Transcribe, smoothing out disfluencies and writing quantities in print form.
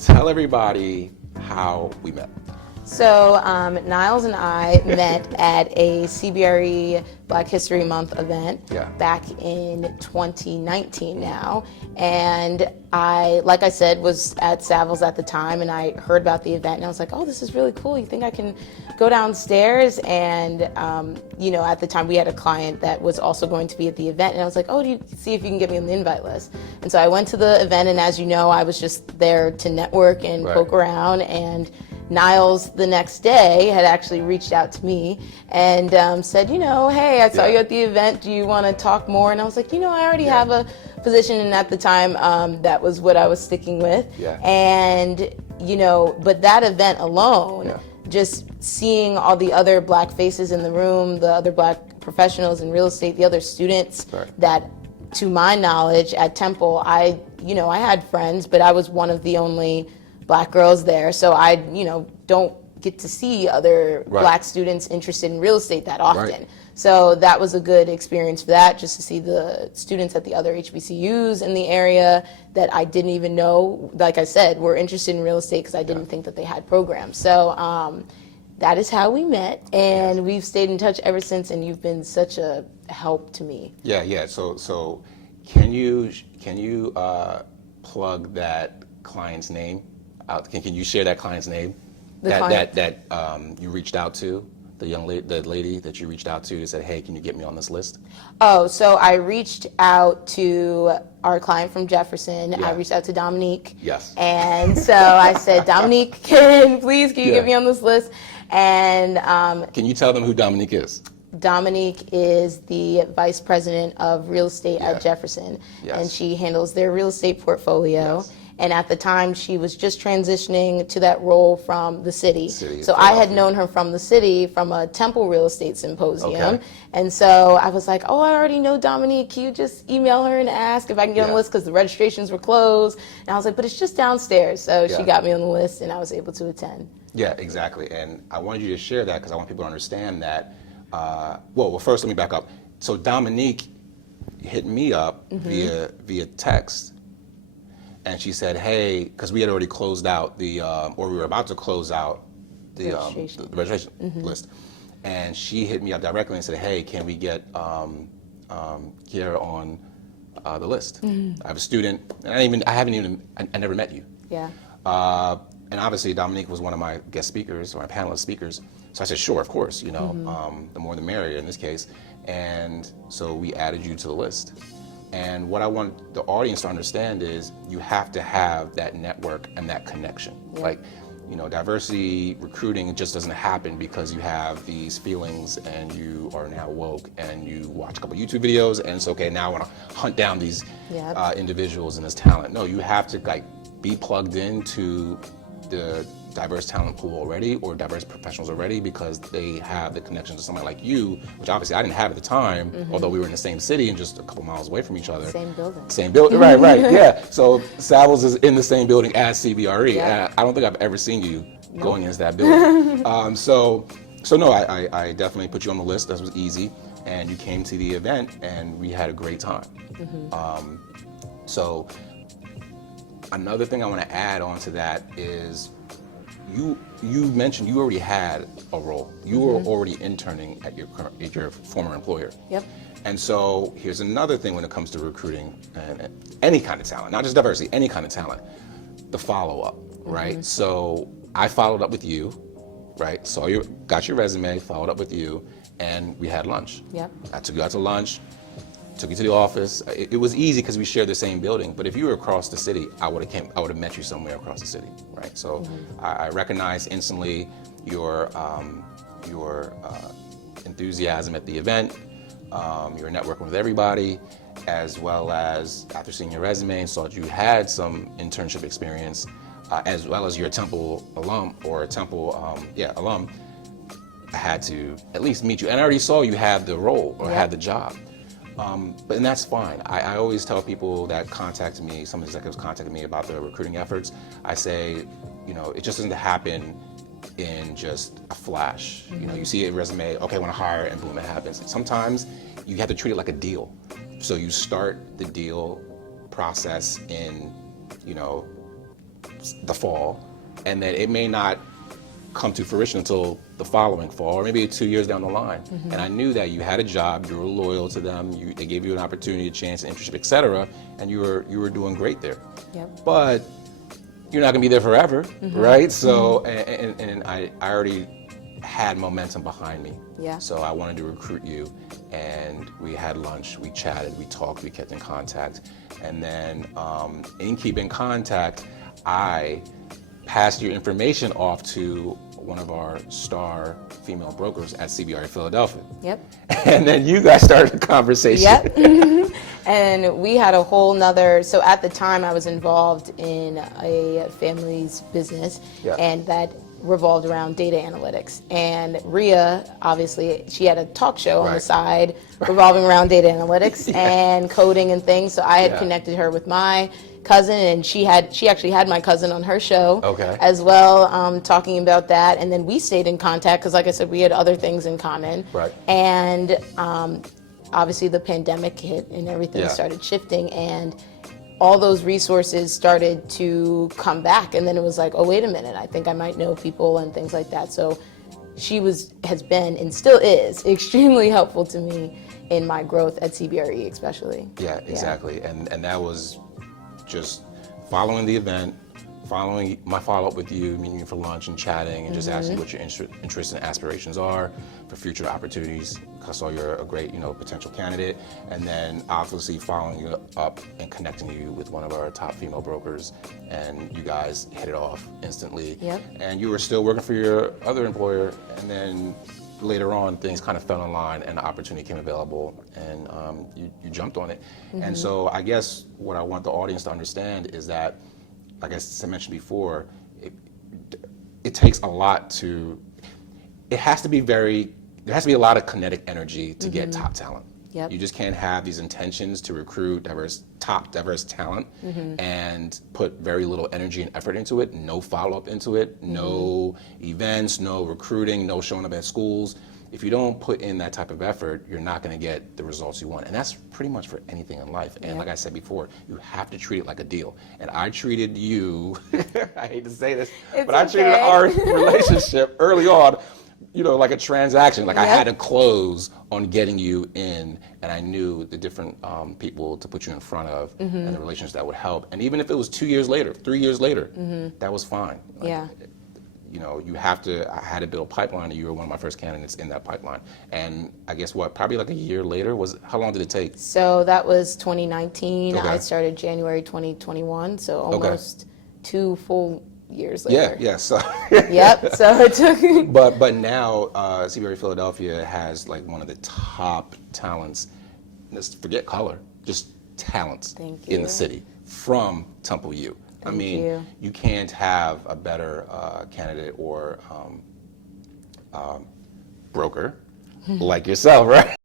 tell everybody how we met. So Nylz and I met at a CBRE Black History Month event back in 2019 now. And I, like I said, was at Savills at the time, and I heard about the event and I was like, oh, this is really cool. You think I can go downstairs? And you know, at the time we had a client that was also going to be at the event, and I was like, oh, do you see if you can get me on the invite list? And so I went to the event, and as you know, I was just there to network and poke around. And Nylz the next day had actually reached out to me and said, you know, hey, I saw you at the event. Do you want to talk more? And I was like, you know, I already have a position, and at the time that was what I was sticking with. And, you know, but that event alone, just seeing all the other Black faces in the room, the other Black professionals in real estate, the other students that, to my knowledge, at Temple, I had friends, but I was one of the only Black girls there, so I, you know, don't get to see other Black students interested in real estate that often. So that was a good experience for that, just to see the students at the other HBCUs in the area that I didn't even know, like I said, were interested in real estate because I didn't think that they had programs. So that is how we met, and we've stayed in touch ever since, and you've been such a help to me. So can you plug that client's name? Can you share that client's name that you reached out to, the lady that you reached out to said, hey, can you get me on this list? Oh, so I reached out to our client from Jefferson. I reached out to Dominique. And so I said, Dominique, can you get me on this list? And can you tell them who Dominique is? Dominique is the vice president of real estate at Jefferson, and she handles their real estate portfolio. And at the time, she was just transitioning to that role from the city. So I had known her from the city, from a Temple real estate symposium. And so I was like, oh, I already know Dominique. Can you just email her and ask if I can get on the list, because the registrations were closed. And I was like, but it's just downstairs. So she got me on the list, and I was able to attend. Yeah, exactly. And I wanted you to share that because I want people to understand that. Well, first let me back up. So Dominique hit me up via text. And she said, hey, because we had already closed out or we were about to close out the registration list. And she hit me up directly and said, hey, can we get Kieara on the list? I have a student, and I never met you. And obviously Dominique was one of my guest speakers, or my panelist speakers. So I said, sure, of course, you know, the more the merrier in this case. And so we added you to the list. And what I want the audience to understand is you have to have that network and that connection. Like, you know, diversity recruiting just doesn't happen because you have these feelings and you are now woke and you watch a couple YouTube videos and it's okay, now I want to hunt down these individuals and this talent. No, you have to like be plugged into the diverse talent pool already, or diverse professionals already, because they have the connection to somebody like you, which obviously I didn't have at the time, although we were in the same city and just a couple miles away from each other. Same building. Same building, right, yeah. So Savills is in the same building as CBRE, and I don't think I've ever seen you going into that building. So no, I definitely put you on the list. That was easy, and you came to the event, and we had a great time. So another thing I want to add on to that is, you mentioned you already had a role. You were already interning at your former employer. And so here's another thing when it comes to recruiting and any kind of talent, not just diversity, any kind of talent, the follow-up, right? So I followed up with you, right? Got your resume, followed up with you, and we had lunch. I took you out to lunch, took you to the office. It was easy because we shared the same building, but if you were across the city, I would have met you somewhere across the city, right? So I recognized instantly your enthusiasm at the event, you were networking with everybody, as well as after seeing your resume and saw that you had some internship experience, as well as you're a Temple alum or a Temple alum, I had to at least meet you. And I already saw you had the role or had the job. And that's fine. I always tell people that contacted me, some executives contacted me about the recruiting efforts, I say, you know, it just doesn't happen in just a flash. You know, you see a resume, okay, I want to hire, and boom, it happens. Sometimes you have to treat it like a deal. So you start the deal process in, you know, the fall, and then it may not come to fruition until the following fall, or maybe 2 years down the line. And I knew that you had a job, you were loyal to them, they gave you an opportunity, a chance, an internship, et cetera, and you were doing great there. Yep. But you're not gonna be there forever, right? So, and I already had momentum behind me. Yeah. So I wanted to recruit you, and we had lunch, we chatted, we talked, we kept in contact. And then in keeping contact, I passed your information off to one of our star female brokers at CBRE Philadelphia. Yep. And then you guys started a conversation. Yep. And we had a whole nother, so at the time I was involved in a family's business, Yeah. and that revolved around data analytics. And Rhea, obviously, she had a talk show on the Right. side revolving around data analytics and coding and things. So I had Yeah. connected her with my cousin, and she actually had my cousin on her show Okay. as well, talking about that. And then we stayed in contact because, like I said, we had other things in common. Right. And obviously the pandemic hit and everything Yeah. started shifting, and all those resources started to come back. And then it was like, oh, wait a minute, I think I might know people and things like that. So she has been and still is extremely helpful to me in my growth at CBRE especially. Yeah, exactly. And that was just following the event, following my follow-up with you, meeting you for lunch and chatting, and just asking what your interests and aspirations are for future opportunities. I saw you're a great, potential candidate. And then obviously following you up and connecting you with one of our top female brokers, and you guys hit it off instantly. Yep. And you were still working for your other employer, and then later on things kind of fell in line and the opportunity came available, and you jumped on it. And so I guess what I want the audience to understand is that, like I mentioned before, it takes a lot there has to be a lot of kinetic energy to get top talent. Yep. You just can't have these intentions to recruit diverse talent and put very little energy and effort into it, no follow-up into it, no events, no recruiting, no showing up at schools. If you don't put in that type of effort, you're not going to get the results you want. And that's pretty much for anything in life. And like I said before, you have to treat it like a deal. And I treated you, I hate to say this, but I treated our relationship early on, like a transaction. Like I had to close on getting you in, and I knew the different people to put you in front of and the relationships that would help. And even if it was 2 years later, 3 years later, that was fine. Like, I had to build a pipeline, and you were one of my first candidates in that pipeline. And I guess probably like a year later, how long did it take? So that was 2019. Okay. I started January 2021, so almost 2 full years later. Yeah. So Yep. So it took. But now CBRE Philadelphia has like one of the top talents. Let's forget color, just talents in the city from Temple U. I mean, you can't have a better candidate or broker like yourself, right?